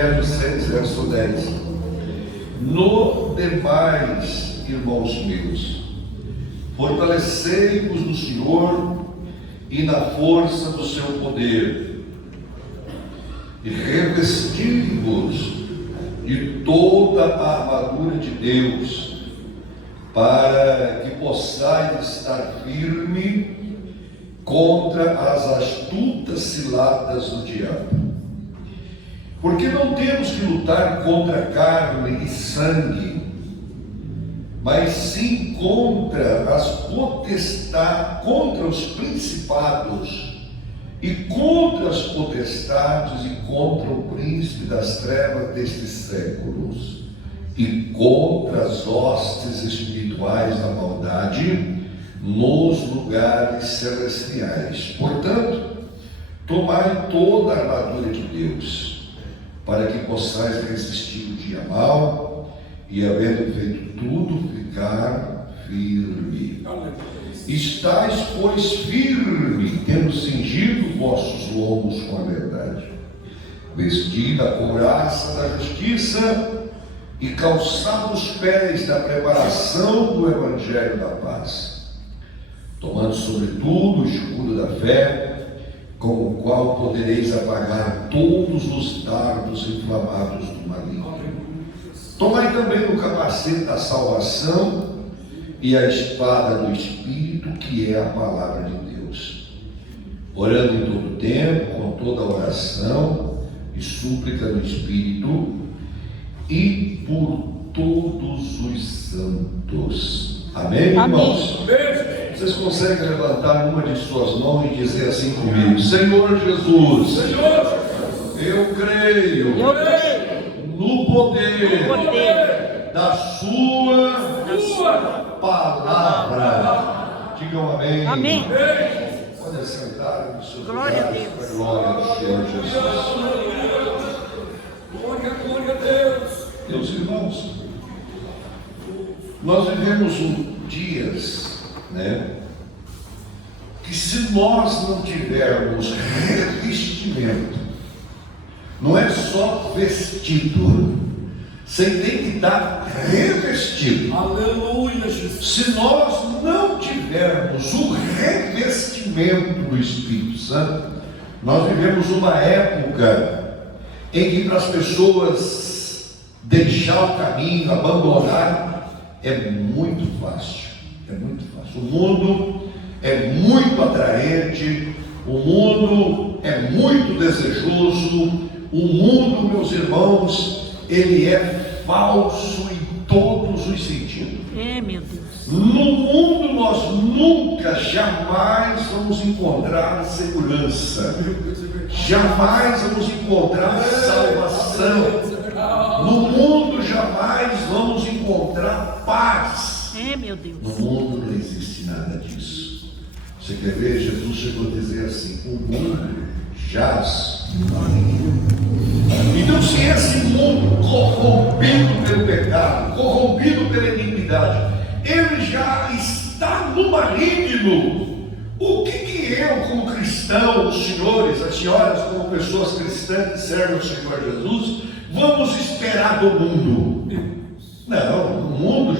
Efésios 6, verso 10. No demais, irmãos meus, fortalecei-vos no Senhor e na força do seu poder, e revesti-vos de toda a armadura de Deus, para que possais estar firme contra as astutas ciladas do diabo. Porque não temos que lutar contra carne e sangue, mas sim contra contra os principados, e contra as potestades, e contra o príncipe das trevas destes séculos, e contra as hostes espirituais da maldade nos lugares celestiais. Portanto, tomai toda a armadura de Deus, para que possais resistir o dia mau, e havendo feito tudo, ficar firme. Estais, pois, firme, tendo cingido vossos lombos com a verdade, vestida a couraça da justiça, e calçado os pés da preparação do evangelho da paz, tomando sobretudo o escudo da fé, com o qual podereis apagar todos os dardos inflamados do maligno. Tomai também o capacete da salvação e a espada do Espírito, que é a palavra de Deus, orando em todo tempo, com toda oração e súplica no Espírito, e por todos os santos. Amém, irmãos? Amém. Vocês conseguem levantar uma de suas mãos e dizer assim comigo: Senhor Jesus, eu creio no poder da sua palavra. Digam amém. Amém. Pode sentar nos seus Glória a lugares, Deus. para a glória do Senhor Jesus. Glória a Deus. Meus irmãos, nós vivemos dias, que se nós não tivermos revestimento, não é só vestido, você tem que estar revestido. Aleluia, Jesus. Se nós não tivermos o revestimento do Espírito Santo, nós vivemos uma época em que para as pessoas deixar o caminho, abandonar, é muito fácil. É muito fácil. O mundo é muito atraente, o mundo é muito desejoso, o mundo, meus irmãos, ele é falso em todos os sentidos. Meu Deus. No mundo nós nunca, jamais vamos encontrar segurança, jamais vamos encontrar salvação. No mundo jamais vamos encontrar paz. Meu Deus. No mundo não existe nada disso. Você quer ver? Jesus chegou a dizer assim: o mundo jaz no maligno. Então, se esse mundo corrompido pelo pecado, corrompido pela iniquidade, ele já está no maligno, o que eu, como cristão, os senhores, as senhoras, como pessoas cristãs que servem ao Senhor Jesus, vamos esperar do mundo? Não, o mundo,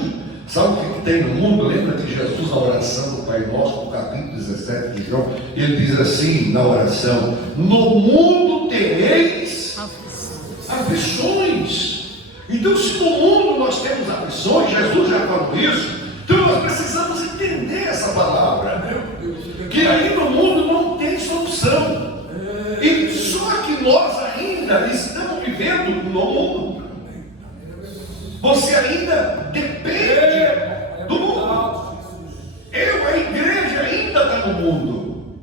sabe o que tem no mundo? Lembra que Jesus, na oração do Pai Nosso, no capítulo 17 de João, ele diz assim na oração: no mundo tereis aflições. Então, se no mundo nós temos aflições, Jesus já falou isso, então nós precisamos entender essa palavra, que aí no mundo não tem solução, e só que nós ainda estamos vivendo no mundo. Você ainda depende do mundo. A igreja ainda está no mundo,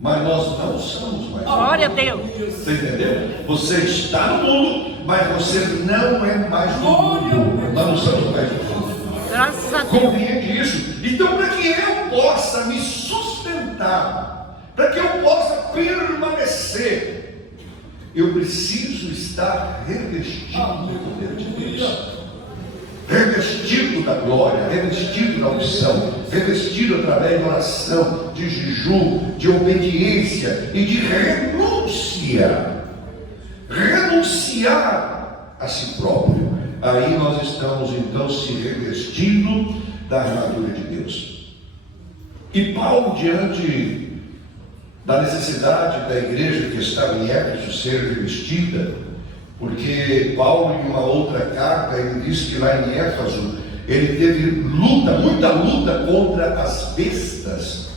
mas nós não somos mais. Glória a Deus. Você entendeu? Você está no mundo, mas você não é mais do mundo. Nós não somos mais do mundo. Graças a Deus. Compreende isso? Então, para que eu possa me sustentar, para que eu possa permanecer, eu preciso estar revestido do poder de Deus, revestido da glória, revestido da unção, revestido através de oração, de jejum, de obediência e de renúncia. renunciar a si próprio. Aí nós estamos então se revestindo da armadura de Deus. E Paulo, diante da necessidade da igreja que estava em Éfeso ser revestida, porque Paulo, em uma outra carta, ele diz que lá em Éfeso ele teve luta, muita luta contra as bestas.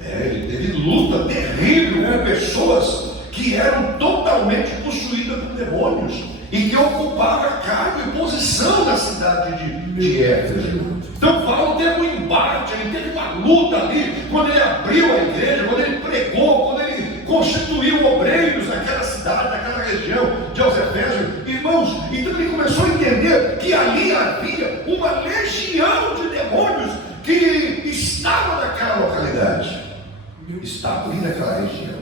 Ele teve luta terrível com pessoas que eram totalmente possuídas por demônios e que ocupavam a cargo e posição na cidade de Éfeso. Então Paulo teve um embate, ele teve uma luta ali, quando ele abriu a igreja, quando ele pregou, quando ele constituiu obreiros naquela cidade, naquela região de Efésios. Irmãos, então ele começou a entender que ali havia uma legião de demônios que estava naquela localidade, estava ali naquela região.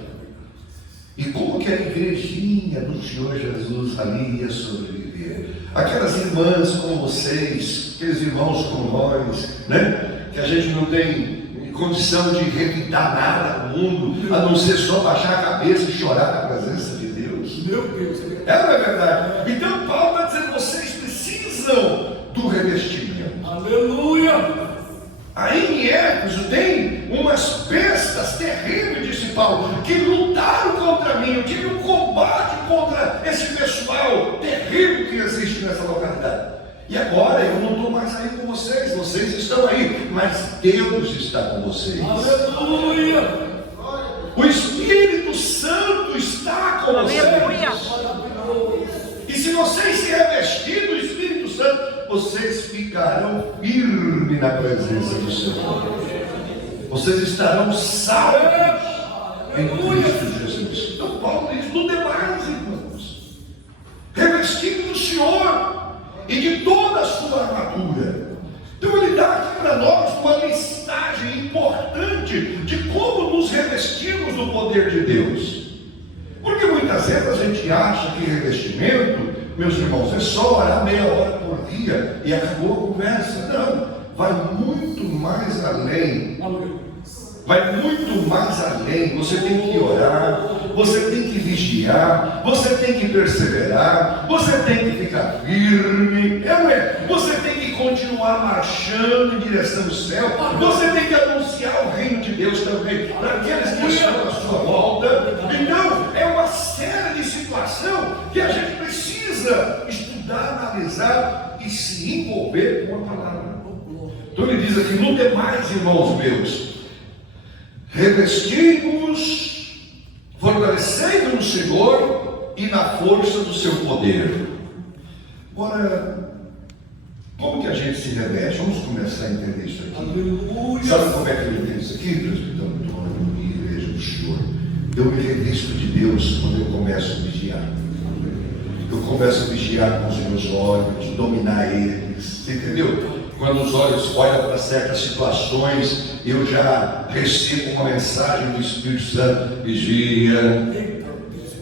E como que a igrejinha do Senhor Jesus ali ia sobreviver? Aquelas irmãs como vocês, aqueles irmãos como nós, né? Que a gente não tem condição de revidar nada no mundo, a não ser só baixar a cabeça e chorar na presença de Deus. Meu Deus, É ou não é verdade? Então Paulo está dizendo, vocês precisam do revestimento. aleluia. Aí em Éfeso tem umas bestas terríveis, disse Paulo, que lutaram contra mim. Eu tive um combate contra esse pessoal terrível que existe nessa localidade. E agora eu não estou mais aí com vocês, vocês estão aí, mas Deus está com vocês. Aleluia. O Espírito Santo está com vocês. Aleluia. E se vocês se revestirem do Espírito Santo, vocês ficarão firmes na presença do Senhor. Vocês estarão salvos em Cristo Jesus. Então Paulo diz, no demais, irmãos, revestido do Senhor e de toda a sua armadura. Então ele dá aqui para nós uma listagem importante de como nos revestimos do poder de Deus. Porque muitas vezes a gente acha que revestimento, meus irmãos, é só orar meia hora por dia e acabou a conversa. Não, vai muito mais além. Vai muito mais além. Você tem que orar, você tem que vigiar, você tem que perseverar, você tem que ficar firme, você tem que continuar marchando em direção ao céu, você tem que anunciar o reino de Deus também para aqueles que estão à sua volta. Então é uma série de situações que a gente precisa estudar, analisar e se envolver com a palavra. Então ele diz aqui, não demais, irmãos meus, revestimos, fortalecendo no Senhor e na força do seu poder. Agora, como que a gente se reveste? Vamos começar a entender isso aqui. Aleluia. Sabe como é que eu entendo isso aqui, presbítero Antônio e igreja do Senhor? Eu me revisto de Deus quando eu começo a vigiar. Eu começo a vigiar com os meus olhos, dominar eles. Você entendeu? Quando os olhos olham para certas situações, eu já recebo uma mensagem do Espírito Santo, vigia.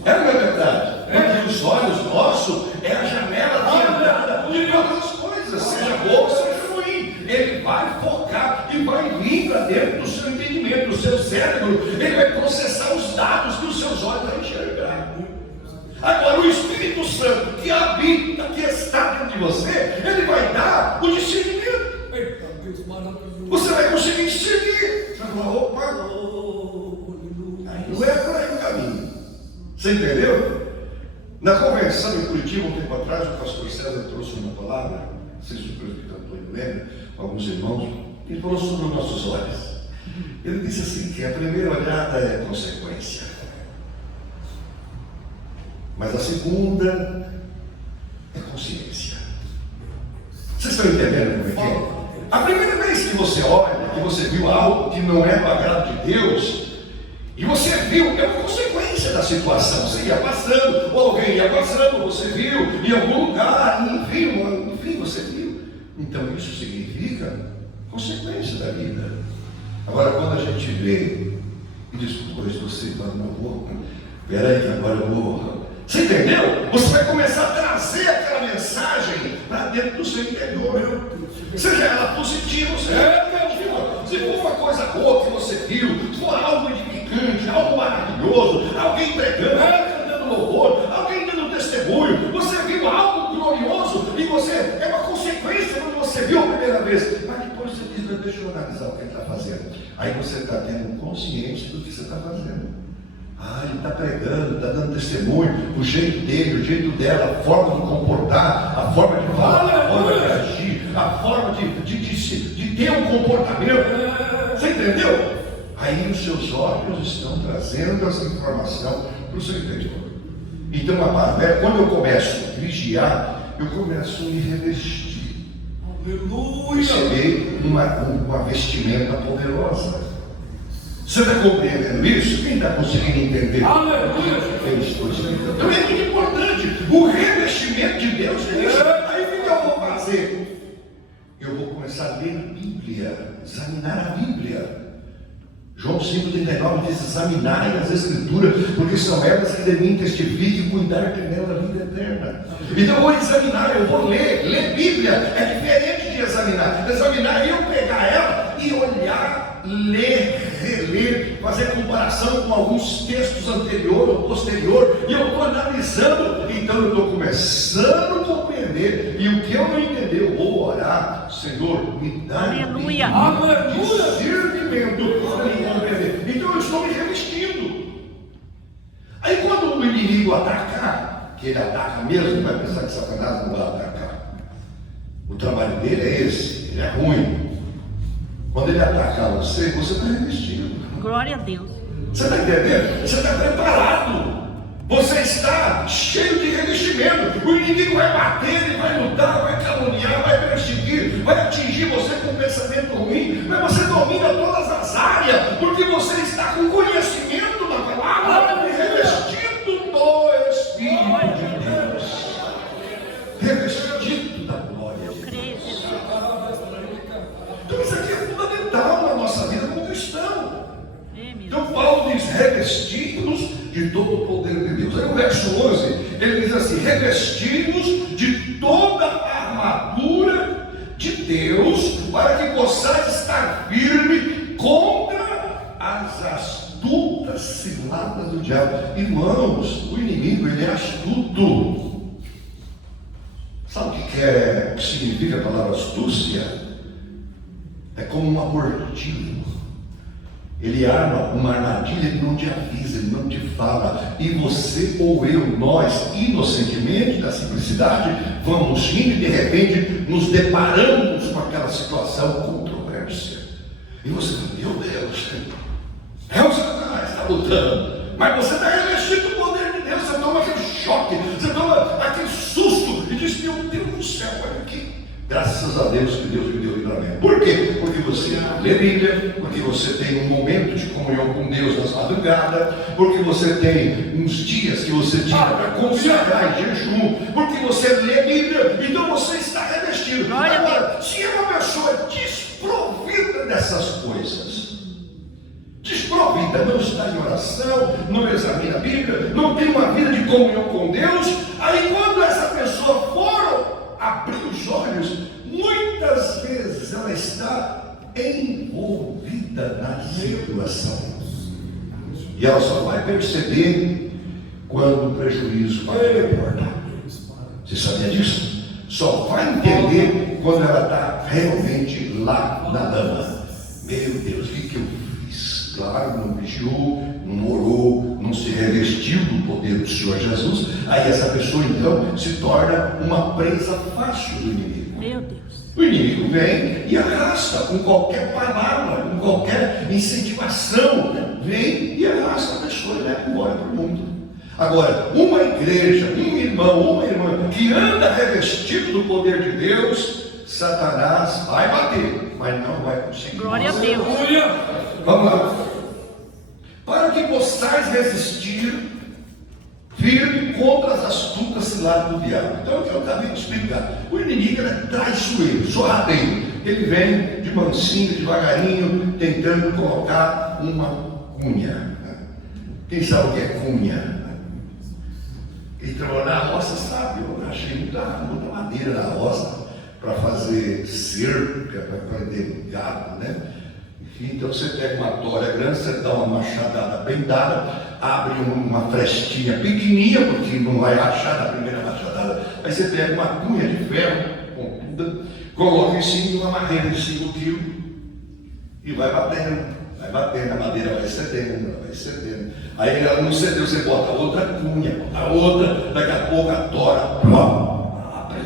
É não é verdade? Porque os olhos nossos é a janela de entrada de todas as coisas, seja boa, seja ruim. Ele vai focar e vai vir para dentro do seu entendimento, do seu cérebro. Ele vai processar os dados que os seus olhos vão enxergar. Agora o Espírito Santo que habita, que está dentro de você, ele vai dar o discernimento. Você vai conseguir discernir. Você vai falar, opa, não é por aí o caminho. Você entendeu? Na convenção em Curitiba, um tempo atrás, o pastor César trouxe uma palavra, não sei se o presbítero Antônio lembra, alguns irmãos, ele falou sobre os nossos olhos. Ele disse assim, que a primeira olhada é consequência, mas a segunda é consciência. Vocês estão entendendo como é que é? A primeira vez que você olha, que você viu algo que não é do agrado de Deus, e você viu, é uma consequência da situação. Você ia passando, ou alguém ia passando, você viu, em algum lugar, enfim, você viu. Então isso significa consequência da vida. Agora, quando a gente vê, e depois você fala, não vou, peraí, que agora eu vou. Você entendeu? Você vai começar a trazer aquela mensagem para dentro do seu interior. Seja ela positiva, ou seja ela negativa. Se for uma coisa boa que você viu, se for algo edificante, algo maravilhoso, alguém pregando, alguém cantando louvor, alguém dando testemunho, fazendo. Aí você está tendo consciência do que você está fazendo. Ele está pregando, está dando testemunho, o jeito dele, o jeito dela, a forma de comportar, a forma de falar, a forma de agir, a forma de ter um comportamento. Você entendeu? Aí os seus olhos estão trazendo essa informação para o seu interior. Então, quando eu começo a vigiar, eu começo a me revestir. Aleluia. Receber uma vestimenta poderosa. Você está compreendendo isso? Quem está conseguindo entender? Aleluia. Eu estou explicando. Então é muito importante o revestimento de Deus. Aí o que eu vou fazer? Eu vou começar a ler a Bíblia, examinar a Bíblia. João 5,39 diz: examinai as Escrituras, porque são elas que de mim testificam e cuidar que nela a vida eterna. Então eu vou examinar, eu vou ler Bíblia. É diferente de examinar. Examinar é eu pegar ela e olhar, ler, reler, fazer comparação com alguns textos anterior ou posterior, e eu estou analisando. Então eu estou começando a compreender, e o que eu não entender, eu vou orar: Senhor, me dá Aleluia. discernimento para me compreender. Então eu estou me revestindo. Aí quando o inimigo atacar, que ele ataca mesmo, vai pensar que Satanás não vai atacar. O trabalho dele é esse, ele é ruim. Quando ele atacar você está revestido. Glória a Deus. Você está entendendo? Você está preparado. Você está cheio de revestimento. O inimigo vai bater, ele vai lutar, vai caluniar, vai perseguir, vai atingir você com um pensamento ruim, mas você domina todas as áreas, porque você está com conhecimento da palavra e revestido do Espírito de Deus. Revestido da glória de Deus. Então isso aqui é fundamental na nossa vida como cristão. Então Paulo diz: revestidos de todo o poder de Deus. Aí o verso 11, ele diz assim: revestidos de toda a armadura de Deus, para que possais estar firme contra as astutas ciladas do diabo. Irmãos, o inimigo, ele é astuto. Sabe o que significa a palavra astúcia? É como um abortivo. Ele arma uma armadilha, ele não te avisa, ele não te fala. E você ou eu, nós, inocentemente, da simplicidade, vamos rindo e de repente nos deparamos com aquela situação controvérsia. E você fala: meu Deus, é o Satanás que está lutando. Mas você está revestido do poder de Deus. Você toma aquele choque, você toma aquele susto e diz: meu Deus do céu, olha aqui. Graças a Deus que Deus me deu livramento. Por quê? Porque você lê Bíblia, porque você tem um momento de comunhão com Deus nas madrugadas, porque você tem uns dias que você tira para consagrar em jejum, porque você lê Bíblia, então você está revestido. Agora, se é uma pessoa desprovida dessas coisas, desprovida, não está em oração, não examina a Bíblia, não tem uma vida de comunhão com Deus, aí quando essa pessoa for abrir os olhos, muitas vezes ela está envolvida na situação. E ela só vai perceber quando o prejuízo vai reportar. Você sabia disso? Só vai entender quando ela está realmente lá na lama. Meu Deus, o que eu fiz? Claro, não vigiou, não orou, não se revestiu do poder do Senhor Jesus. Aí essa pessoa então se torna uma presa fácil do inimigo. Meu Deus. O inimigo vem e arrasta com qualquer palavra, com qualquer incentivação, vem e arrasta a pessoa e leva embora para o mundo. Agora, uma igreja, um irmão, uma irmã que anda revestido do poder de Deus, Satanás vai bater, mas não vai conseguir. Glória a Deus. Vamos lá. Para que possais resistir firme contra as astutas ciladas do diabo. Então, o que eu acabei de explicar: o inimigo é traiçoeiro, sorrateiro. Ele vem de mansinho, devagarinho, tentando colocar uma cunha. Quem sabe o que é cunha? Quem trabalha na roça sabe. Eu achei muita madeira na roça para fazer cerca, para prender gado, né? Então você pega uma tora grande, você dá uma machadada bem dada, abre uma frestinha pequenininha, porque não vai rachar na primeira machadada. Aí você pega uma cunha de ferro pontuda, coloca em cima de uma marreira de 5 quilos E vai batendo, a madeira vai cedendo, ela vai cedendo. Aí ela não cedeu, você bota outra cunha, a outra, daqui a pouco a tora, abre.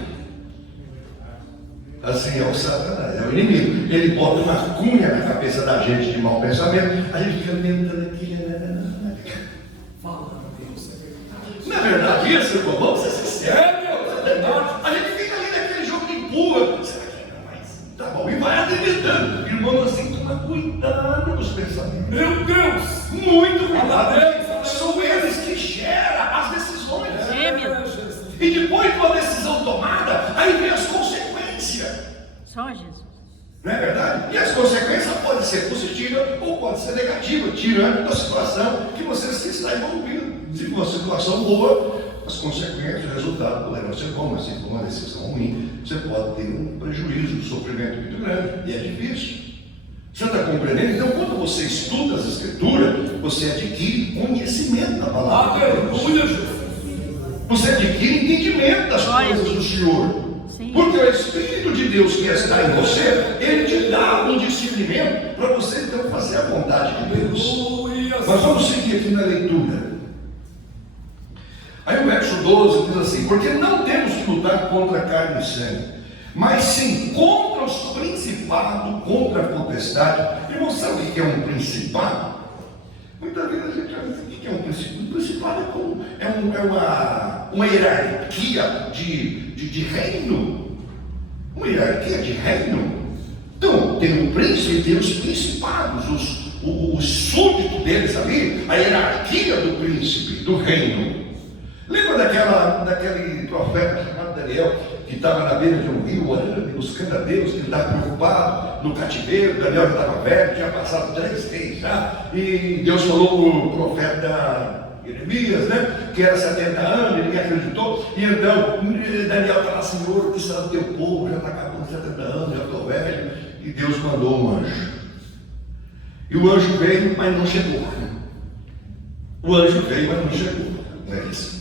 Assim é o Satanás, é o inimigo. Ele bota uma cunha na cabeça da gente de mau pensamento, a gente fica alimentando aquilo. Não é verdade isso, irmão? Vamos ser sinceros. A gente fica ali naquele jogo de empurra. Será que não mais? Tá bom, e vai alimentando. Irmão, assim, toma cuidado com os pensamentos. Meu Deus! Muito cuidado. São eles que geram as decisões. E depois de uma decisão tomada, aí vem as consequências. Só Jesus. Não é verdade? E as consequências podem ser positivas ou podem ser negativas, tirando da situação que você se está envolvido. Se for uma situação boa, as consequências, o resultado poderão ser bom, mas se for uma decisão ruim, você pode ter um prejuízo, um sofrimento muito grande, e é difícil. Você está compreendendo? Então, quando você estuda as Escrituras, você adquire conhecimento da palavra de Deus. Você adquire entendimento das coisas do Senhor. Sim. Porque o Espírito de Deus que está em você, ele te dá um discernimento para você então fazer a vontade de Deus. Nós vamos seguir aqui na leitura. Aí o verso 12 diz assim: porque não temos que lutar contra carne e sangue, mas sim contra os principados, contra a potestade. Irmão, sabe o que é um principado? Muitas vezes a gente olha assim, o que é um principado? Um principado é uma hierarquia de reino. Uma hierarquia de reino. Então, tem o príncipe e tem os principados, os súditos deles ali, a hierarquia do príncipe, do reino. Lembra daquele profeta chamado Daniel, que estava na beira de um rio, orando, buscando a Deus, que ele estava preocupado no cativeiro? Daniel já estava velho, tinha passado 3 reis já, e Deus falou para o profeta Jeremias, né, que era 70 anos, ninguém acreditou, e então Daniel estava assim: Senhor, que está do teu povo, já está acabando 70 anos, já estou velho, e Deus mandou um anjo. E o anjo veio, mas não chegou. O anjo veio, mas não chegou. Não é isso?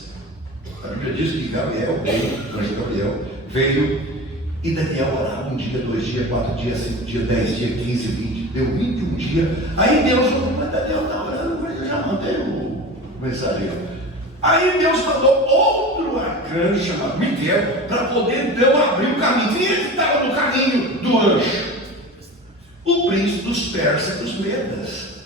A Bíblia diz que Gabriel veio, o anjo Gabriel veio, e Daniel orava 1 dia, 2 dias, 4 dias, 5 dias, 10 dias, 15, 20, deu 21 dias. Aí Deus falou: mas Daniel está orando, mas eu já mandei o mensageiro. Aí Deus mandou outro arcanjo chamado Miguel para poder então abrir o caminho. Quem é que estava no caminho do anjo? O príncipe dos persas e dos medas.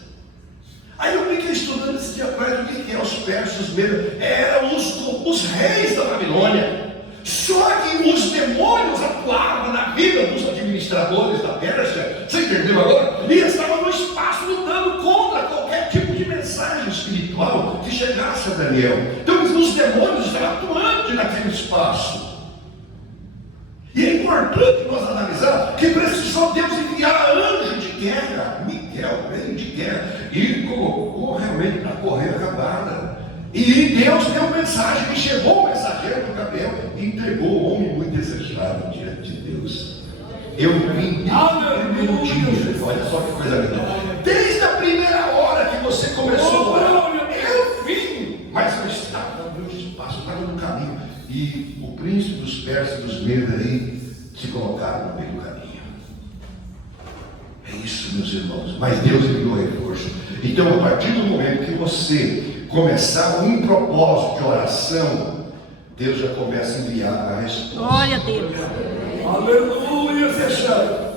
Aí eu fiquei estudando esse dia atrás o que é os persas, os medos. Eram os reis da Babilônia. Só que os demônios atuavam na vida dos administradores da Pérsia. Você entendeu agora? E estavam no espaço lutando contra qualquer tipo de mensagem espiritual que chegasse a Daniel. Então os demônios estavam atuando naquele espaço. E é importante nós analisar que precisou Deus enviar anjo de guerra, Miguel, rei de guerra, e colocou realmente para correr a cabana. E Deus deu mensagem, e chegou o mensageiro do Gabriel e entregou o homem muito desejado diante de Deus. Eu vim desde o primeiro dia, olha só que coisa linda. Desde a primeira hora que você começou a orar, eu vim, mas eu estava no meu espaço, estava no caminho. E o príncipe dos persas e dos medos aí se colocaram no meio do caminho. É isso, meus irmãos. Mas Deus enviou reforço. Então, a partir do momento que você começar um propósito de oração, Deus já começa a enviar a resposta. Glória a Deus. Aleluia. Fecha.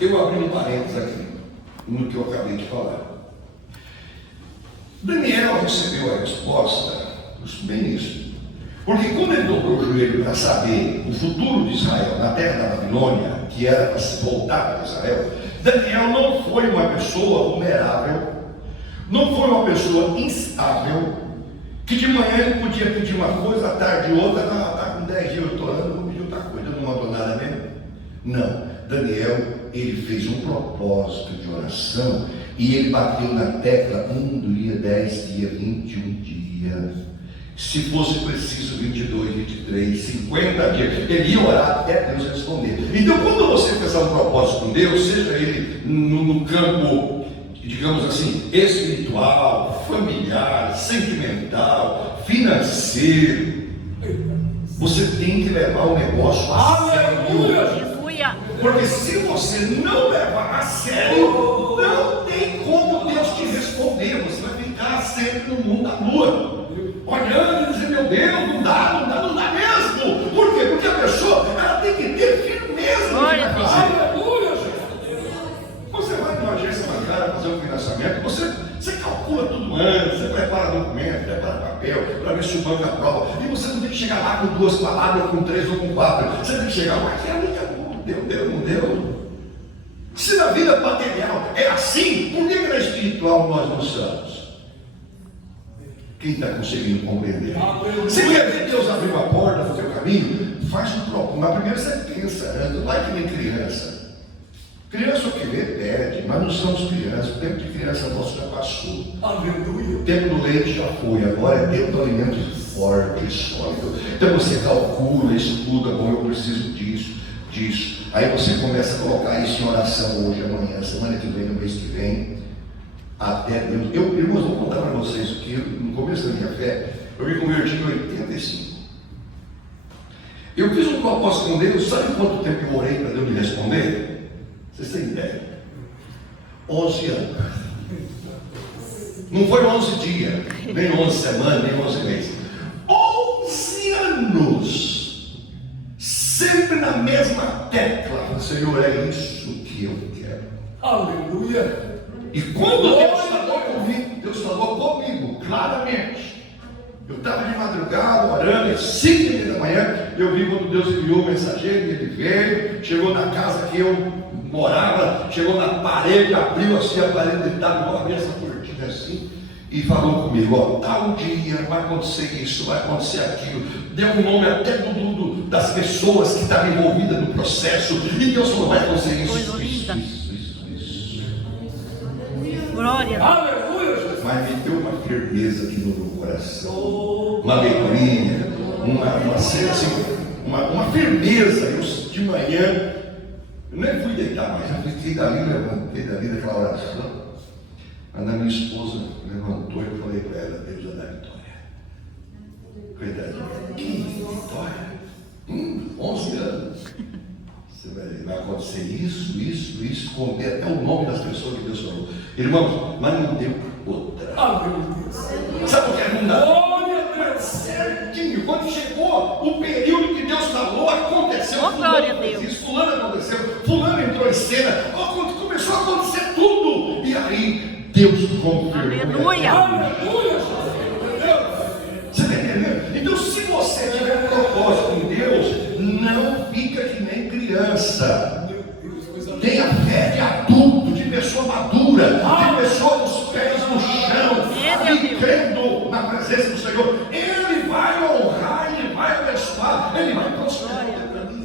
Eu abri um parênteses aqui no que eu acabei de falar. Daniel recebeu a resposta bem isso. Porque quando ele dobrou o joelho para saber o futuro de Israel na terra da Babilônia, que era para se voltar para Israel, Daniel não foi uma pessoa vulnerável, não foi uma pessoa instável, que de manhã ele podia pedir uma coisa, à tarde outra, está com 10 dias eu estou orando, vou pedir outra coisa, eu não mandou nada mesmo. Não, Daniel, ele fez um propósito de oração, e ele bateu na tecla 1 dia, 10 dias, 21 dias. Se fosse preciso 22, 23, 50 dias, ele ia orar até Deus responder. Então, quando você fizer um propósito com Deus, seja ele no campo, digamos assim, espiritual, familiar, sentimental, financeiro, você tem que levar o negócio a sério. Aleluia. Porque se você não levar a sério, não tem como Deus te responder. Você vai ficar sempre no mundo da lua, olhando e dizendo: meu Deus, não dá mesmo. Por quê? Porque a pessoa, ela tem que ter firmeza no que vai fazer. Aleluia, Jesus. Você vai numa agência bancária fazer um financiamento, você calcula tudo antes, você prepara documento, prepara papel, para ver se o banco aprova. E você não tem que chegar lá com 2 palavras, com 3 ou com 4. Você tem que chegar lá, deu, não deu. Se na vida material é assim, por que na espiritual nós não somos? Quem está conseguindo compreender? Você quer ver Deus abrir uma porta no seu caminho? Faz um próprio. Mas primeiro você pensa, não vai que nem criança. Criança o que vê, pede, mas não somos crianças. O tempo de criança nosso já passou. Aleluia. O tempo do leite já foi, agora é tempo do alimento forte, sólido. Então você calcula, estuda, bom, eu preciso disso. Aí você começa a colocar isso em oração hoje, amanhã, semana que vem, no mês que vem, até Deus. Irmãos, vou contar para vocês que no começo da minha fé, eu me converti em 85. Eu fiz um propósito com Deus, sabe quanto tempo eu orei para Deus me responder? Vocês têm ideia? 11 anos. Não foi 11 dias, nem 11 semanas, nem 11 meses. 11 anos. Sempre na mesma tecla. Senhor, é isso que eu quero. Aleluia. E quando Deus falou comigo, claramente. Eu estava de madrugada orando, às 5h30 da manhã, eu vi quando Deus enviou o mensageiro, e ele veio, chegou na casa que eu morava, chegou na parede, abriu assim a parede, ele estava igual a essa cortina assim, e falou comigo: ó, tal dia vai acontecer isso, vai acontecer aquilo. Deu um nome até das pessoas que estavam envolvidas no processo, e Deus falou: vai acontecer isso. Glória. Aleluia. Mas me deu uma firmeza aqui no meu coração, uma alegria, uma firmeza. Eu de manhã, eu nem fui deitar mais, eu fiquei dali, levantei dali daquela oração. Mas a minha esposa levantou e eu falei para ela: Deus vai dar vitória. Verdade. Que vitória? 11 anos. Vai acontecer isso, contei até o nome das pessoas que Deus falou. Irmãos, mas não deu outra. Sabe o que é não dá? Olha, certinho. Quando chegou o período que Deus falou, aconteceu. Glória a Deus. Isso, fulano aconteceu, fulano entrou em cena, começou a acontecer tudo. E aí, Deus confirmou. Aleluia. Aleluia. Você está entendendo? Então, se você tiver um propósito em Deus, não fica que nem criança. Tenha fé de adulto, de pessoa madura, de pessoa com os pés no chão, e crendo na presença do Senhor. Ele vai honrar, Ele vai abençoar, Ele vai prosperar.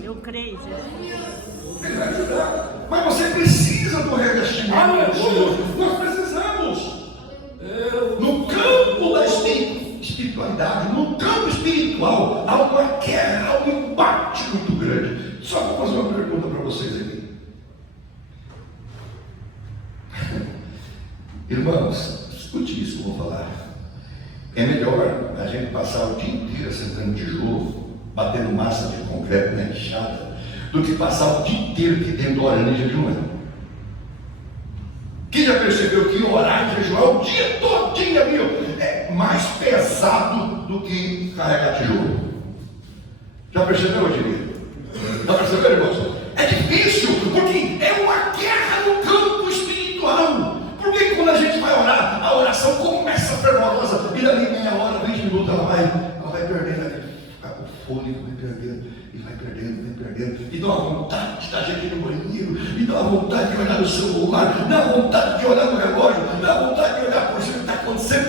Eu creio, Jesus. Ele vai ajudar. Mas você precisa do revestimento do Senhor. Nós precisamos. No campo da espiritualidade, no campo espiritual, há uma guerra, há um embate muito grande. Só vou fazer uma pergunta para vocês aqui. Irmãos, escute isso que eu vou falar. É melhor a gente passar o dia inteiro sentando tijolo, batendo massa de concreto na enxada, do que passar o dia inteiro aqui dentro orando e jejuando. Quem já percebeu que orar e jejuar o dia todinho, meu, é mais pesado do que carregar tijolo? Já percebeu, querido? Já percebeu, irmãos? É difícil, porque é uma guerra no campo espiritual. Porque quando a gente vai orar, a oração começa fervorosa, e dali meia hora, 20 minutos, ela vai perdendo, o fôlego vai perdendo. E vai perdendo, e dá uma vontade de estar aqui no banheiro, e dá uma vontade de olhar no celular, dá uma vontade de olhar no relógio, dá uma vontade de olhar por cima do que está acontecendo.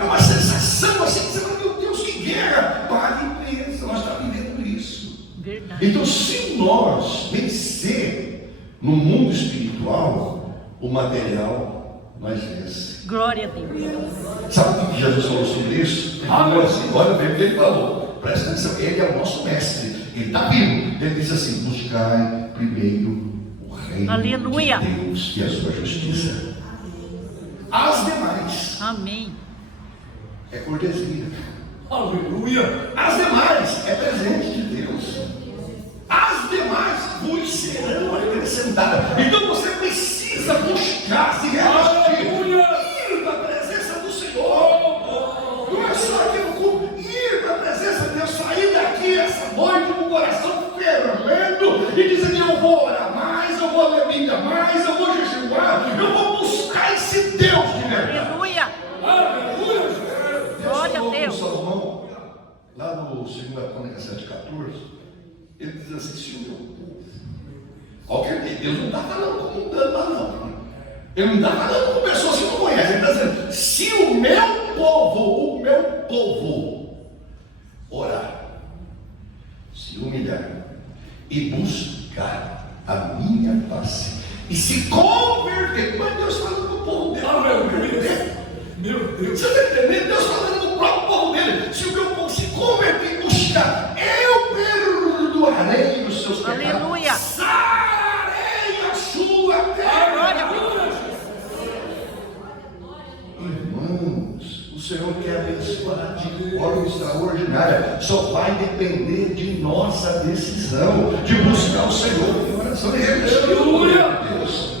É uma sensação assim, que você fala: meu Deus, que guerra! Pare e pensa, nós estamos vivendo isso. Verdade. Então, se nós vencer no mundo espiritual, o material nós vence. Glória a Deus. Sabe o que Jesus falou sobre isso? Ele falou assim: olha bem o que ele falou, presta atenção, ele é o nosso mestre. Ele está vivo. Ele diz assim: buscai primeiro o reino Aleluia. de Deus e a sua justiça. As demais. Amém. É cortesia. Aleluia. As demais é presente de Deus. As demais vos serão capacitada. Então você precisa buscar, se revestir, ir para a presença do Senhor. Não é só aqui no culto, ir para a presença de Deus, sair daqui essa noite com o coração fervendo e dizer: eu vou orar mais, eu vou ler Bíblia mais, eu vou jejuar, eu vou buscar esse Deus de verdade. Aleluia. Glória a Deus. Salomão, lá no 2 Crônicas 7,14, ele diz assim: se o meu povo, qualquer Deus não está falando com mundano lá não. Ele não está falando com pessoas que não conhecem. Ele está dizendo: se o meu povo orar, se humilhar e buscar a minha face e se converter. Mas Deus falando com o povo dele. Meu Deus. Você está entendendo? Deus falando com o próprio povo dele. Se o meu povo se converter e buscar, eu perdoarei os seus pecados. Aleluia. Sararei a sua terra. Glória a Deus. Irmãos, o Senhor quer abençoar de forma extraordinária. Só vai depender de nossa decisão de buscar o Senhor em oração e revestimento. Deus.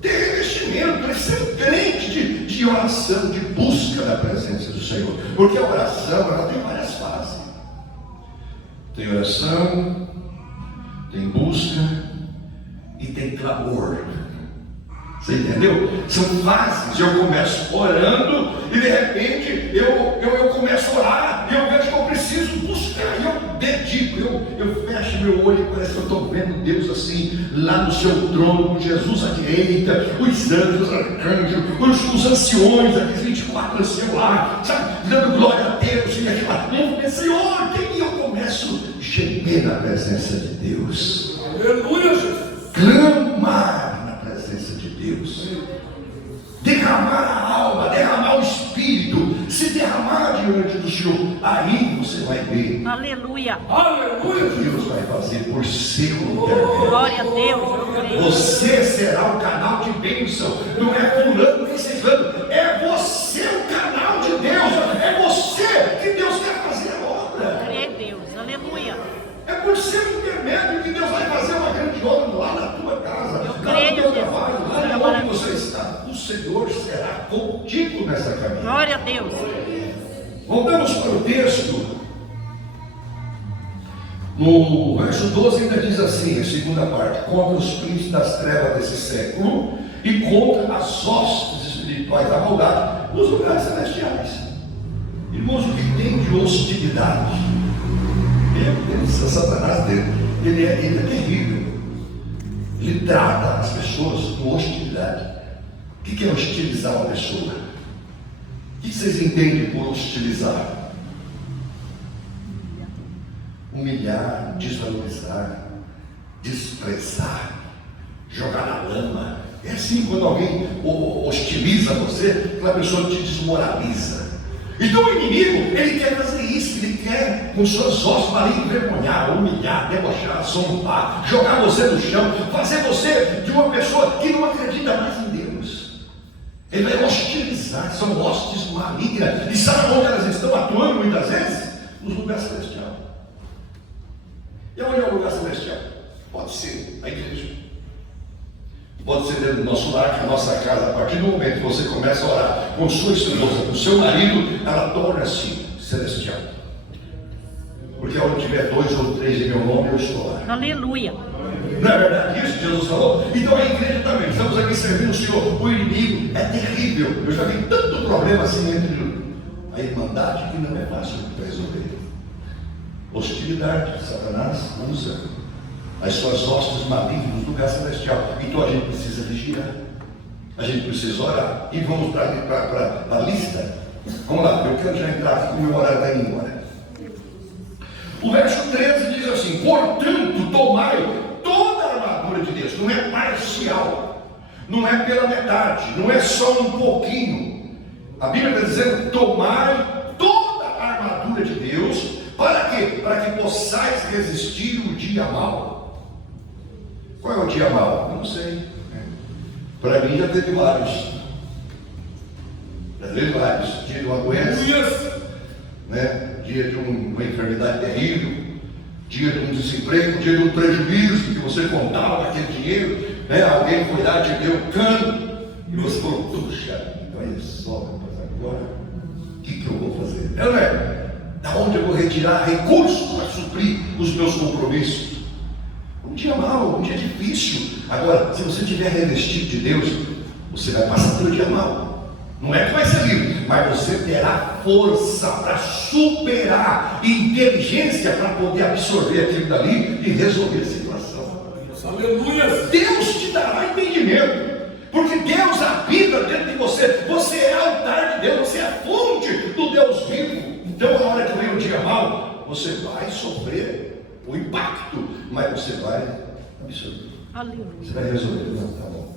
Ter revestimento, é ser crente de oração, de busca da presença do Senhor. Porque a oração, ela tem várias fases. Tem oração, tem busca e tem clamor. Você entendeu? São fases. Eu começo orando e de repente eu começo a orar e eu vejo que eu preciso buscar. E eu dedico, eu fecho meu olho e parece que eu estou vendo Deus assim, lá no seu trono, com Jesus à direita, os anjos, os arcanjos, os anciões, aqueles 24 anciãos lá, sabe, dando glória a Deus. E aquela, Senhor, e eu começo a gemer na presença de Deus. Aleluia, Jesus. Clamar na presença de Deus, derramar a alma, derramar o espírito, se derramar diante do Senhor. Aí você vai ver. Aleluia. Aleluia. Deus vai fazer por seu intermédio. Glória a Deus. Eu creio. Você será o canal de bênção. Não é fulano nem ciclano. É você o canal de Deus. É você que Deus quer fazer a obra. Creio em Deus. Aleluia. É por seu intermédio que Deus vai fazer uma grande obra lá na tua casa, Eu lá creio, no teu Jesus. trabalho, lá onde você está. O Senhor será contigo nessa caminhada. Glória a Deus. Voltamos para o texto. No verso 12 ainda diz assim, a segunda parte: contra os príncipes das trevas desse século e contra as hostes espirituais da maldade nos lugares celestiais. Irmãos, o que tem de hostilidade? Satanás ele é terrível. Ele trata as pessoas com hostilidade. O que é hostilizar uma pessoa? O que vocês entendem por hostilizar? Humilhar, desvalorizar, desprezar, jogar na lama. É assim quando alguém hostiliza você, aquela pessoa te desmoraliza. Então o inimigo, ele quer fazer isso, ele quer com suas hostes malignas envergonhar, humilhar, debochar, zombar, jogar você no chão, fazer você de uma pessoa que não acredita mais em Deus. Ele vai hostilizar, são hostes malignas. E sabe onde elas estão atuando muitas vezes? Nos lugares celestiais. E onde é o lugar celestial? Pode ser a igreja. Pode ser dentro do nosso lar, que a nossa casa, a partir do momento que você começa a orar com sua esposa, com seu marido, ela torna-se celestial. Porque onde tiver 2 ou 3 em meu nome, eu estou lá. Aleluia. Não é verdade isso que Jesus falou? Então a igreja também, estamos aqui servindo o Senhor. O inimigo é terrível. Eu já vi tanto problema assim entre a irmandade que não é fácil de resolver. Hostilidade, Satanás usa as suas hostes malignas no lugar celestial. Então a gente precisa vigiar, a gente precisa orar. E vamos para a lista. Vamos lá, eu quero já entrar, porque o meu horário está indo embora. O verso 13 diz assim: portanto, tomai toda a armadura de Deus. Não é parcial, não é pela metade, não é só um pouquinho. A Bíblia está dizendo: tomai toda a armadura de Deus. Para quê? Para que possais resistir o dia mau. Qual é o dia mau? Eu não sei. Para mim já teve vários. Dia de uma doença, né? Dia de uma enfermidade terrível, dia de um desemprego, dia de um prejuízo, que você contava aquele dinheiro, né? Alguém foi lá e te deu cano, e você falou, puxa, olha só, mas agora, o que eu vou fazer? Não é? Da onde eu vou retirar recursos para suprir os meus compromissos? Um dia mau, um dia difícil. Agora, se você estiver revestido de Deus, você vai passar pelo dia mau. Não é que vai ser livre, mas você terá força para superar, inteligência para poder absorver aquilo dali e resolver a situação. Aleluia. Deus te dará entendimento, porque Deus habita dentro de você. Você é altar de Deus, você é fonte do Deus vivo. Então, na hora que vem o dia mau, você vai sofrer o impacto, mas você vai absorver. Aleluia. Você vai resolver. Não, tá bom.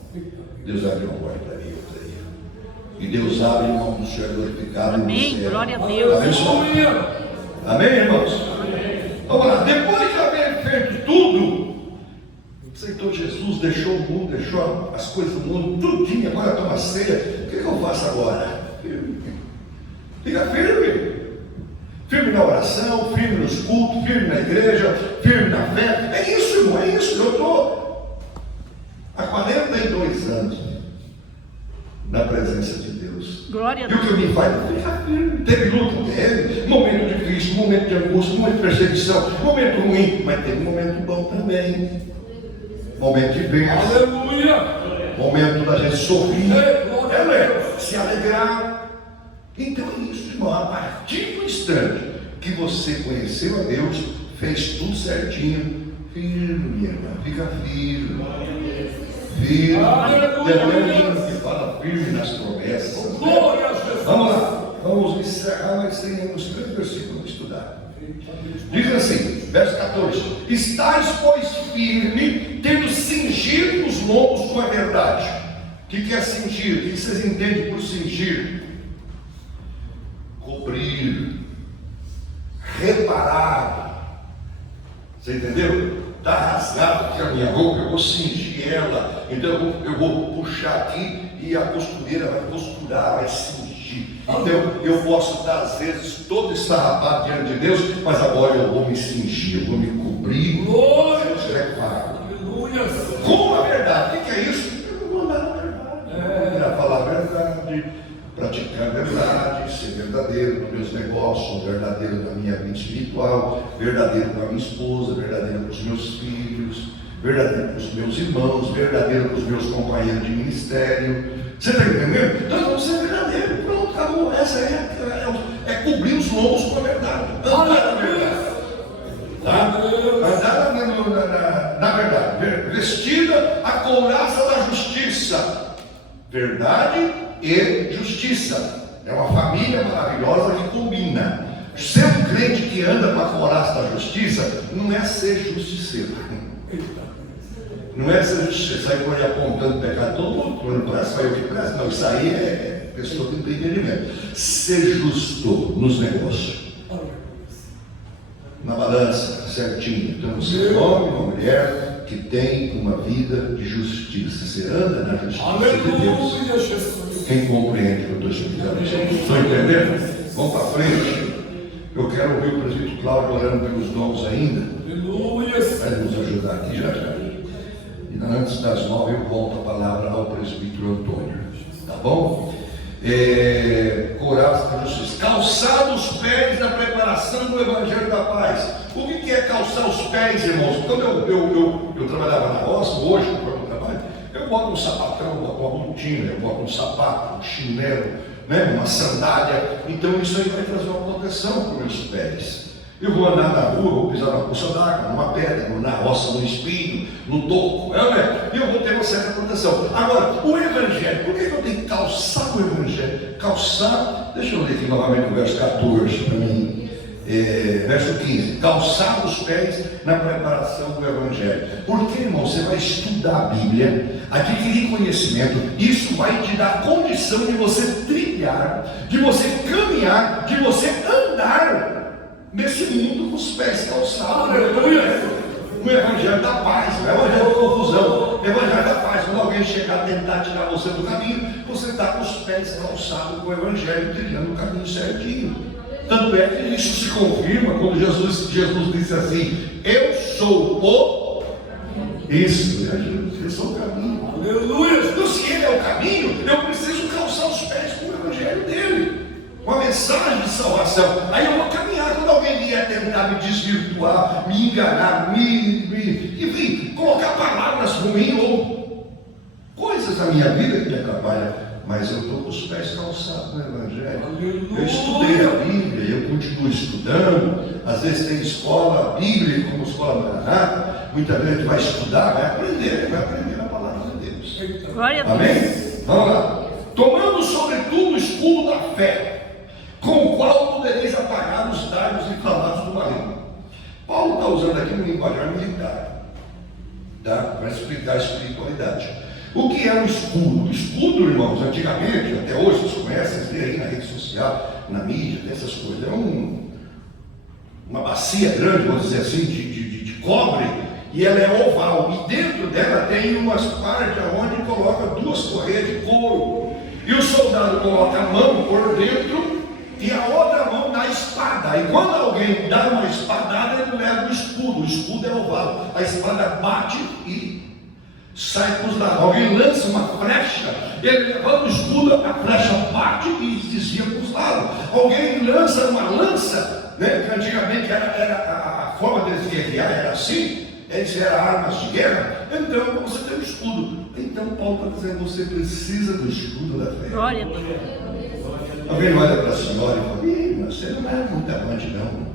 Deus abre uma porta para mim, outra aí. E Deus abre o nome do Senhor glorificado. Amém. Glória a Deus. Abençoado. Amém, irmãos? Vamos lá. Depois de haver feito tudo, aceitou Jesus, deixou o mundo, deixou as coisas do mundo, tudinho, agora toma ceia. O que eu faço agora? Firme. Fica firme. Firme na oração, firme nos cultos, firme na igreja, firme na fé. É isso, irmão, é isso. Eu estou há 42 anos na presença de Deus. Glória a E o que Deus. me faz? Ficar firme. Teve luta, teve momento difícil, momento de angústia, momento de perseguição, momento ruim, mas teve momento bom também. Momento de bênção, Aleluia. momento da gente sorrir, Glória a Deus. se alegrar. Então é isso, irmão. A partir do instante que você conheceu a Deus, fez tudo certinho, firme, minha irmã, fica firme. Firme. Aleluia. Que fala firme nas promessas. Glória a Jesus. Vamos lá, vamos encerrar, mas temos 3 versículos para estudar. Diz assim, verso 14: estais, pois, firme, tendo cingido os lombos com a verdade. O que é cingir? O que vocês entendem por cingir? Cobrir, reparar. Você entendeu? Está rasgado aqui a minha roupa, eu vou cingir ela. Então eu vou puxar aqui e a costureira vai costurar, vai cingir. Então eu posso estar às vezes todo esfarrapado diante de Deus, mas agora eu vou me cingir, eu vou me cobrir. Glória. Deus repara. Aleluia. Com a verdade. O que é isso? Eu não vou andar na verdade. Eu vou falar a verdade, praticar a verdade, ser verdadeiro nos meus negócios, verdadeiro na minha vida espiritual, verdadeiro com a minha esposa, verdadeiro com os meus filhos, verdadeiro com os meus irmãos, verdadeiro com os meus companheiros de ministério. Você está entendendo? Então vamos ser verdadeiro. Pronto, acabou. Essa é cobrir os lombos com a verdade. Andar na verdade. Tá? Andar na verdade. Vestida a couraça da justiça. Verdade e justiça. É uma família maravilhosa que combina. Ser um crente que anda com a couraça da justiça não é ser justiceiro. Não é ser justiceiro, sair por aí apontando o pecado todo mundo, não presta, vai o que presta. Não, isso aí é pessoa que não tem entendimento. Ser justo nos negócios. Na balança, certinho. Então você é um homem, uma mulher que tem uma vida de justiça. Você anda na justiça de Deus. Aleluia, Jesus. Quem compreende o que eu estou explicando? Estão entendendo? Vamos para frente. Eu quero ouvir o presbítero Cláudio orando pelos dons ainda. Aleluia. Vai nos ajudar aqui já já. E antes das 9 eu volto a palavra ao presbítero Antônio. Tá bom? Couraça da justiça. Calçar os pés na preparação do Evangelho da Paz. O que é calçar os pés, irmãos? Quando eu trabalhava na roça, hoje, quando eu trabalho, eu boto um sapatão, eu boto uma botina, eu boto um sapato, um chinelo, né, uma sandália. Então isso aí vai trazer uma proteção para os meus pés. Eu vou andar na rua, vou pisar na poça d'água, numa pedra, na roça, no espinho, no toco, e eu vou ter uma certa proteção. Agora, o Evangelho, por que eu tenho que calçar o Evangelho? Calçar, deixa eu ler aqui novamente o verso 14 para mim, verso 15: calçar os pés na preparação do Evangelho. Porque, irmão, você vai estudar a Bíblia, adquirir conhecimento, isso vai te dar condição de você trilhar, de você caminhar, de você andar nesse mundo com os pés calçados. Aleluia! O Evangelho da paz, o Evangelho da confusão, o Evangelho da paz. Quando alguém chegar a tentar tirar você do caminho, você está com os pés calçados com o Evangelho, trilhando o caminho certinho. Tanto é que isso se confirma quando Jesus disse assim: eu sou o. Isso, eu sou o caminho. Aleluia. Então, se ele é o caminho, eu preciso calçar os pés com o evangelho dele, com a mensagem de salvação. Aí eu vou caminhar. Quando alguém vier tentar me desvirtuar, me enganar, enfim, colocar palavras ruins ou coisas na minha vida que me atrapalham, mas eu estou com os pés calçados no evangelho. Aleluia. Eu estudei a Bíblia, eu continuo estudando. Às vezes tem escola bíblica, como escola Maranata. Muitas vezes a gente vai estudar, vai aprender a palavra de Deus. Glória a Deus. Amém? Vamos lá. Tomando sobretudo o escudo da fé, com o qual podereis apagar os dardos inflamados do maligno. Paulo está usando aqui um linguajar militar, tá? Para explicar a espiritualidade. O que é um escudo? O escudo, irmãos, antigamente, até hoje, vocês conhecem, vocês veem aí na rede social, na mídia, tem essas coisas. É uma bacia grande, vamos dizer assim, de cobre, e ela é oval. E dentro dela tem umas partes onde coloca duas correias de couro. E o soldado coloca a mão por dentro e a outra mão na espada. E quando alguém dá uma espadada, ele leva o escudo. O escudo é oval. A espada bate e sai para os lados. Alguém lança uma flecha, ele levanta o escudo, a flecha bate e desvia para os lados. Alguém lança uma lança, né, que antigamente era a forma deles guerrear, era assim, eles eram armas de guerra. Então você tem o escudo. Então Paulo está dizendo: você precisa do escudo da fé. Glória a Deus. Alguém olha para a senhora e fala: ih, mas você não é muito amante, não.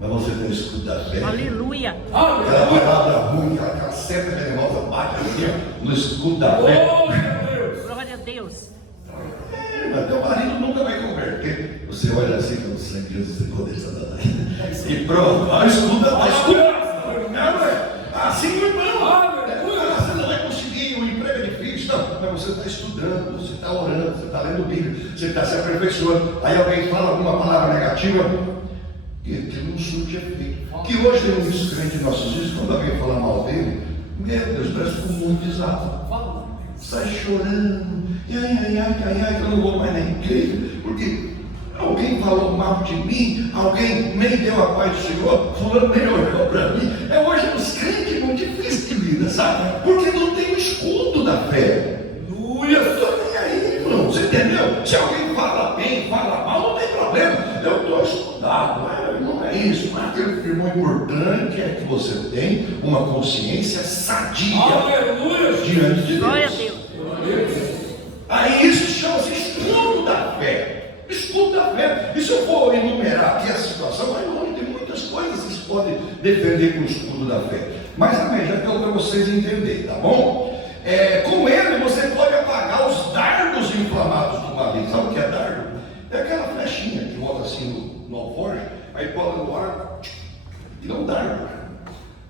Mas você tem o escudo da fé. Aleluia. Aquela palavra ruim, aquela seta venenosa bate aqui, ó, no escudo da fé. Glória a Deus. Mas teu marido nunca vai converter. Você olha assim, pelo sangue de Jesus, você poder Satanás. E pronto, a escudo. Não, assim não é bom. Você não vai conseguir, o emprego é difícil. Não, mas você está estudando, você está orando, você está lendo Bíblia, você está se aperfeiçoando. Aí alguém fala alguma palavra negativa, que não surte efeito. Que hoje tem muitos crentes em nossos dias, quando alguém fala mal dele, meu Deus, parece que ficou muito desado. Sai chorando, ai, que eu não vou mais na igreja, porque alguém falou mal de mim, alguém nem deu a paz do Senhor, fulano nem olhou para mim. Hoje os crentes muito difícil de vida, sabe? Porque não tem o escudo da fé. Aleluia! Estou nem aí, irmão, você entendeu? Se alguém fala bem, fala mal, não tem problema. Eu estou estudado, não é isso. Mas aquele irmão importante é que você tem uma consciência sadia. Aleluia! Diante de Deus. Glória a Deus. Aí isso chama-se escudo da fé. Escudo da fé. E se eu for enumerar aqui a situação, vai longe, tem muitas coisas que se pode defender com o escudo da fé. Mas também já deu para vocês entenderem, tá bom? Com ele você pode apagar os dardos inflamados do maligno. Sabe o que é dardo? É aquela flechinha que volta assim no alforje, aí pula no ar e dá um dardo.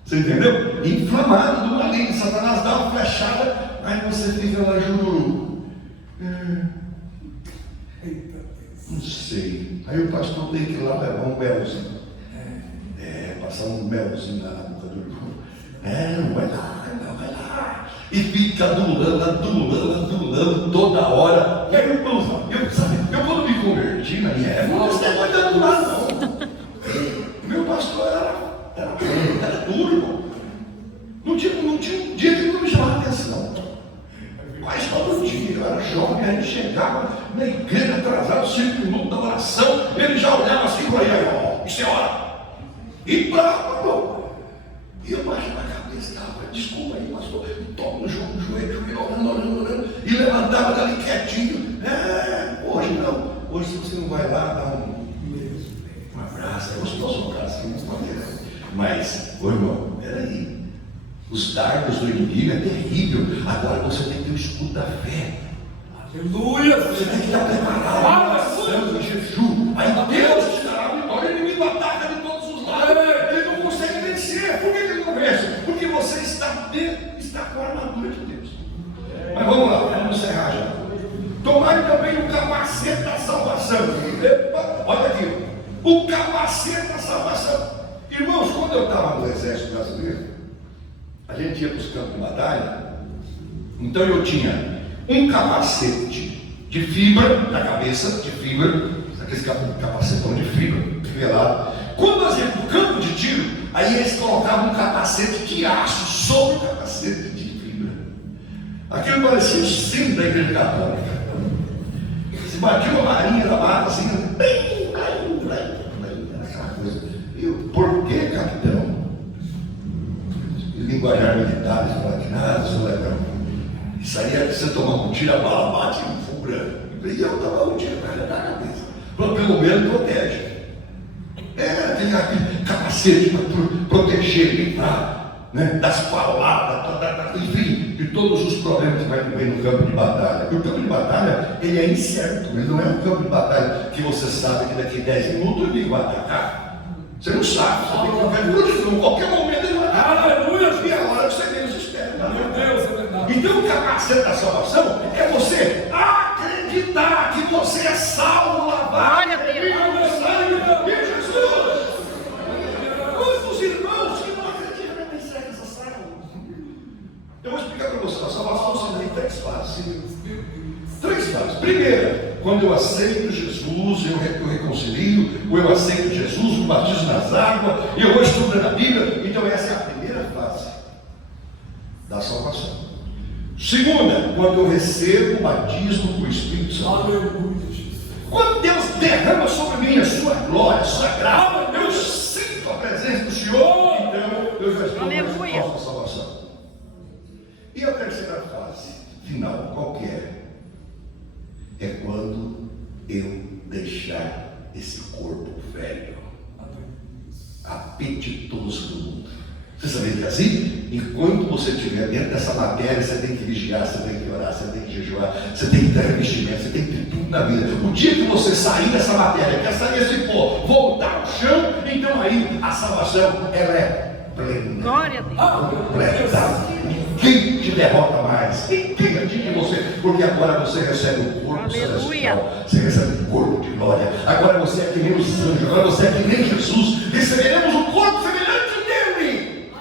Você entendeu? Inflamado do maligno. Satanás dá uma flechada, aí você fica lá jururu. Não sei. Aí o pastor tem que ir lá levar um melzinho. Passar um melzinho na boca do irmão. Não vai lá, não vai lá. E fica adulando toda hora. E aí, irmãos, eu quando me converti na minha época, não estava dando lá, não. Meu pastor era duro, irmão. Não tinha um dia que ele não me chamava atenção. Mas todo dia, eu era jovem, aí ele chegava na igreja atrasado, 5 minutos da oração, ele já olhava assim para ele, ó, isso é hora. E bravo, irmão. E eu baixava a cabeça, desculpa aí, pastor, e toma no joelho, orando, e levantava dali quietinho. Hoje não. Hoje se você não vai lá, dá um abraço, é gostoso um abraço, mas, ô irmão, peraí. Os dardos do inimigo é terrível. Agora você tem que ter o escudo da fé. Aleluia! Você tem que estar preparado. Oração e jejum. Aí Deus te dará a vitória. O inimigo ataca de todos os lados. Ele não consegue vencer. Por que ele não vence? Porque você está com a armadura de Deus. Mas vamos lá, vamos encerrar já. Tomai também o capacete da salvação. Epa, olha aqui. O capacete da salvação. Irmãos, quando eu estava no exército brasileiro, a gente ia para os campos de batalha, então eu tinha um capacete de fibra na cabeça, de fibra, aqueles capacetão de fibra, nivelado. Quando nós íamos para o campo de tiro, aí eles colocavam um capacete de aço sobre o capacete de fibra. Aquilo parecia o sino da igreja católica. Se batia uma marinha da mata assim, essa coisa. Por que, capitão? Linguajar militar, eles falaram que nada, seu legal. Isso aí é você tomar um tiro, a bala bate e fura. E eu tomar um tiro na cabeça. Pelo menos protege. Tem aquele capacete para proteger, livrar, né, das pauladas, enfim, de todos os problemas que vai ter no campo de batalha. Porque o campo de batalha, ele é incerto, ele não é um campo de batalha que você sabe que daqui 10 minutos ele vai atacar. Você não sabe, você tem que ficar por qualquer momento ele vai atacar. Aleluia! E é a hora que você menos espera. Meu Deus, é verdade. Então o capacete da salvação é você acreditar que você é salvo, lavado, Glória a Deus. no sangue de Jesus. Quantos irmãos que não acreditam na misericórdia salvo? Eu vou explicar para você, a salvação só tem 3 fases. 3 fases. Primeira, quando eu aceito Jesus, eu reconcilio, ou eu aceito Jesus, o batismo nas águas, e eu vou estudando a Bíblia. Então essa é a primeira fase da salvação. Segunda, quando eu recebo o batismo com o Espírito Santo. Aleluia. Quando Deus derrama sobre mim a sua glória, a sua graça, eu sinto a presença do Senhor, então eu já estou Aleluia. na nossa salvação. E a terceira fase, final, qual que é? É quando eu deixar esse corpo velho, apetitoso do mundo. Você sabia que é assim? Enquanto você estiver dentro dessa matéria, você tem que vigiar, você tem que orar, você tem que jejuar, você tem que ter investimento, você tem que ter tudo na vida. O dia que você sair dessa matéria, quer sair desse pó, voltar ao chão, então aí a salvação ela é plena. Glória a Deus. Completa. Ninguém te derrota mais. Ninguém atinge você, porque agora você recebe o corpo celestial. Você recebe o corpo de glória. Agora você é que nem os anjos. Agora você é que nem Jesus. Receberemos o corpo semelhante dele.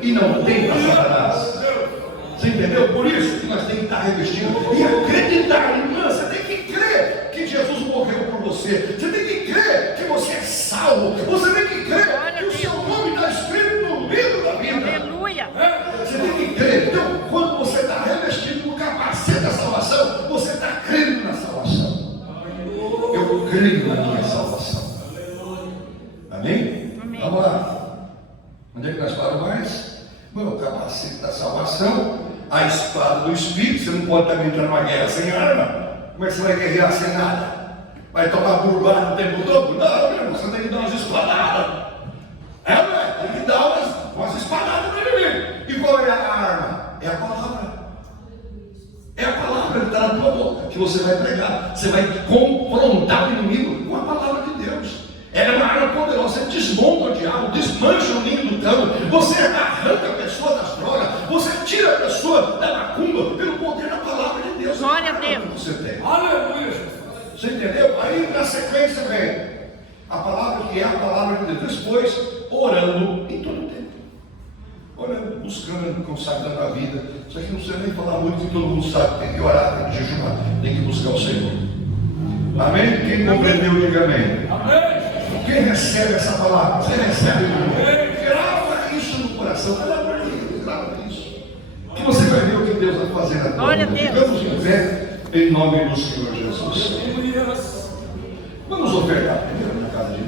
E não tem para Satanás. Você entendeu? Por isso que nós temos que estar revestidos e acreditar, irmã. Você tem que crer que Jesus morreu por você. Você tem que crer que você é salvo. Você tem que crer que o seu nome está escrito no livro da vida. Aleluia. Você tem que crer. Então, quando você está revestido no capacete da salvação, você está crendo na salvação. Eu creio na minha salvação. Amém? Amém. Vamos lá. Onde é que nós falamos mais? Bom, o capacete da salvação, a espada do Espírito. Você não pode também entrar numa guerra sem arma. Como é que você vai guerrear sem nada? Vai tomar burbado o tempo todo? Não, meu irmão, você tem que dar umas espadadas. Tem que dar umas espadadas para o inimigo. E qual é a arma? É a palavra. É a palavra que está na tua boca, que você vai pregar. Você vai confrontar o inimigo com a palavra de Deus. Ela é uma arma poderosa. Você desmonta o diabo, desmancha o ninho do cão. Você arranca a pessoa das drogas. Você tira a pessoa da macumba pelo poder da palavra de Deus. Glória a Deus. Você tem. Aleluia. Você entendeu? Aí na sequência vem a palavra que é a palavra de Deus. Depois, orando em todo o tempo. Orando, buscando, consagrando a vida. Isso aqui não precisa nem falar muito, que todo mundo sabe. Tem que orar, tem que jejuar, tem que buscar o Senhor. Amém? Quem compreendeu, diga amém. Amém. Quem recebe essa palavra? Você recebe. Grava isso no coração. Pelo amor de Deus, grava isso. Que você vai ver o que Deus vai fazer na tua Glória a vida. Deus. Ficamos em pé em nome do Senhor Jesus. Aleluia. Vamos ofertar primeiro na casa de Deus.